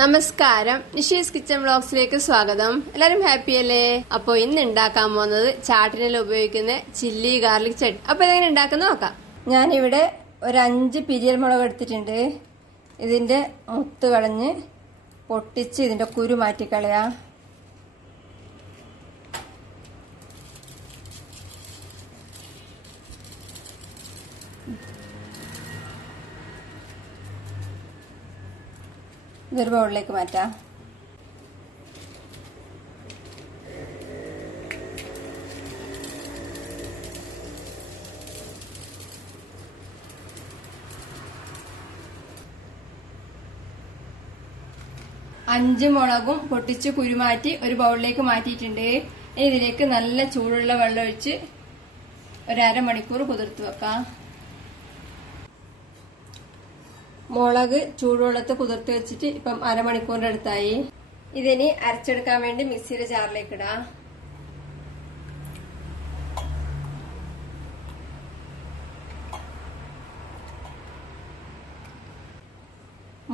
നമസ്കാരം, നിഷീസ് കിച്ചൺ വ്ലോഗ്സിലേക്ക് സ്വാഗതം. എല്ലാരും ഹാപ്പി അല്ലേ? അപ്പൊ ഇന്ന് ഉണ്ടാക്കാൻ പോകുന്നത് ചാട്ടിനെല്ലാം ഉപയോഗിക്കുന്ന ചില്ലി ഗാർലിക് ചട്നി. അപ്പൊ ഇതെങ്ങനെ ഉണ്ടാക്കുന്ന നോക്കാം. ഞാനിവിടെ ഒരു 5 പിരിയൽ മുളക് എടുത്തിട്ടുണ്ട്. ഇതിന്റെ മുത്ത് കളഞ്ഞ് പൊട്ടിച്ച് ഇതിന്റെ കുരു മാറ്റിക്കളയാ. ഇതൊരു ബൗളിലേക്ക് മാറ്റാം. അഞ്ച് മുളകും പൊട്ടിച്ച് കുരുമാറ്റി ഒരു ബൗളിലേക്ക് മാറ്റിയിട്ടുണ്ട്. ഇനി ഇതിലേക്ക് നല്ല ചൂടുള്ള വെള്ളം ഒഴിച്ച് ഒരു അരമണിക്കൂർ കുതിർത്ത് വെക്കാം. മുളക് ചൂടുവെള്ളത്ത് കുതിർത്ത് വെച്ചിട്ട് ഇപ്പം അരമണിക്കൂറിന്റെ അടുത്തായി. ഇതിനി അരച്ചെടുക്കാൻ വേണ്ടി മിക്സിയുടെ ജാറിലേക്ക് ഇടാം.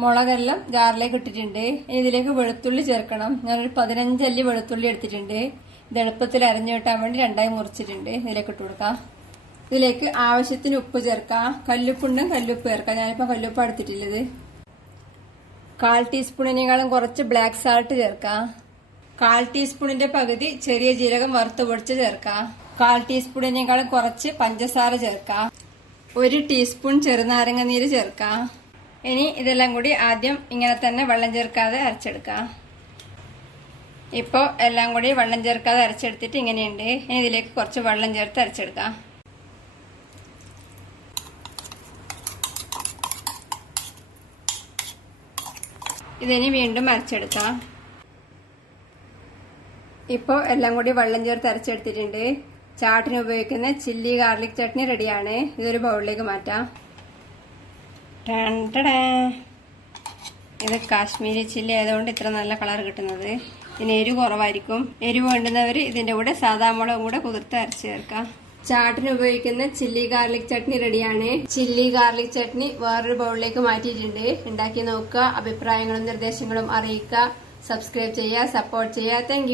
മുളകെല്ലാം ജാറിലേക്ക് ഇട്ടിട്ടുണ്ട്. ഇനി ഇതിലേക്ക് വെളുത്തുള്ളി ചേർക്കണം. ഞാനൊരു 15 അല്ലി വെളുത്തുള്ളി എടുത്തിട്ടുണ്ട്. ഇത് എളുപ്പത്തിൽ അരഞ്ഞു കിട്ടാൻ വേണ്ടി രണ്ടായി മുറിച്ചിട്ടുണ്ട്. ഇതിലേക്ക് ഇട്ട് കൊടുക്കാം. ഇതിലേക്ക് ആവശ്യത്തിന് ഉപ്പ് ചേർക്കാം. കല്ലുപ്പുണ്ടും കല്ലുപ്പ് ചേർക്കാം. ഞാനിപ്പോ കല്ലുപ്പ് എടുത്തിട്ടുള്ളത്. 1/4 ടീസ്പൂണിനേക്കാളും കുറച്ച് ബ്ലാക്ക് സാൾട്ട് ചേർക്കാം. 1/4 ടീസ്പൂണിന്റെ പകുതി ചെറിയ ജീരകം വറുത്ത് പൊടിച്ച് ചേർക്കാം. 1/4 ടീസ്പൂണിനേക്കാളും കുറച്ച് പഞ്ചസാര ചേർക്കാം. 1 ടീസ്പൂൺ ചെറുനാരങ്ങ നീര് ചേർക്കാം. ഇനി ഇതെല്ലാം കൂടി ആദ്യം ഇങ്ങനെ തന്നെ വെള്ളം ചേർക്കാതെ അരച്ചെടുക്കാം. ഇപ്പോ എല്ലാം കൂടി വെള്ളം ചേർക്കാതെ അരച്ചെടുത്തിട്ട് ഇങ്ങനെയുണ്ട്. ഇനി ഇതിലേക്ക് കുറച്ച് വെള്ളം ചേർത്ത് അരച്ചെടുക്കാം. ഇതിനി വീണ്ടും അരച്ചെടുക്കാം. ഇപ്പോ എല്ലാം കൂടി വെള്ളം ചേർത്ത് അരച്ചെടുത്തിട്ടുണ്ട്. ചാട്ടിന് ഉപയോഗിക്കുന്ന ചില്ലി ഗാർലിക് ചട്നി റെഡിയാണ്. ഇതൊരു ബൗളിലേക്ക് മാറ്റാം. ഇത് കാശ്മീരി ചില്ലി ആയതുകൊണ്ട് ഇത്ര നല്ല കളർ കിട്ടുന്നത്. ഇതിന് എരിവ് കുറവായിരിക്കും. എരിവ് വേണ്ടുന്നവർ ഇതിന്റെ കൂടെ സാധാ മുളകും കൂടെ കുതിർത്ത് അരച്ച് ചേർക്കാം. ചാട്ടിന് ഉപയോഗിക്കുന്ന ചില്ലി ഗാർലിക് ചട്നി റെഡിയാണ്. ചില്ലി ഗാർലിക് ചട്നി വേറൊരു ബൗളിലേക്ക് മാറ്റിയിട്ടുണ്ട്. ഉണ്ടാക്കി നോക്കുക. അഭിപ്രായങ്ങളും നിർദ്ദേശങ്ങളും അറിയിക്കുക. സബ്സ്ക്രൈബ് ചെയ്യുക, സപ്പോർട്ട് ചെയ്യുക. താങ്ക്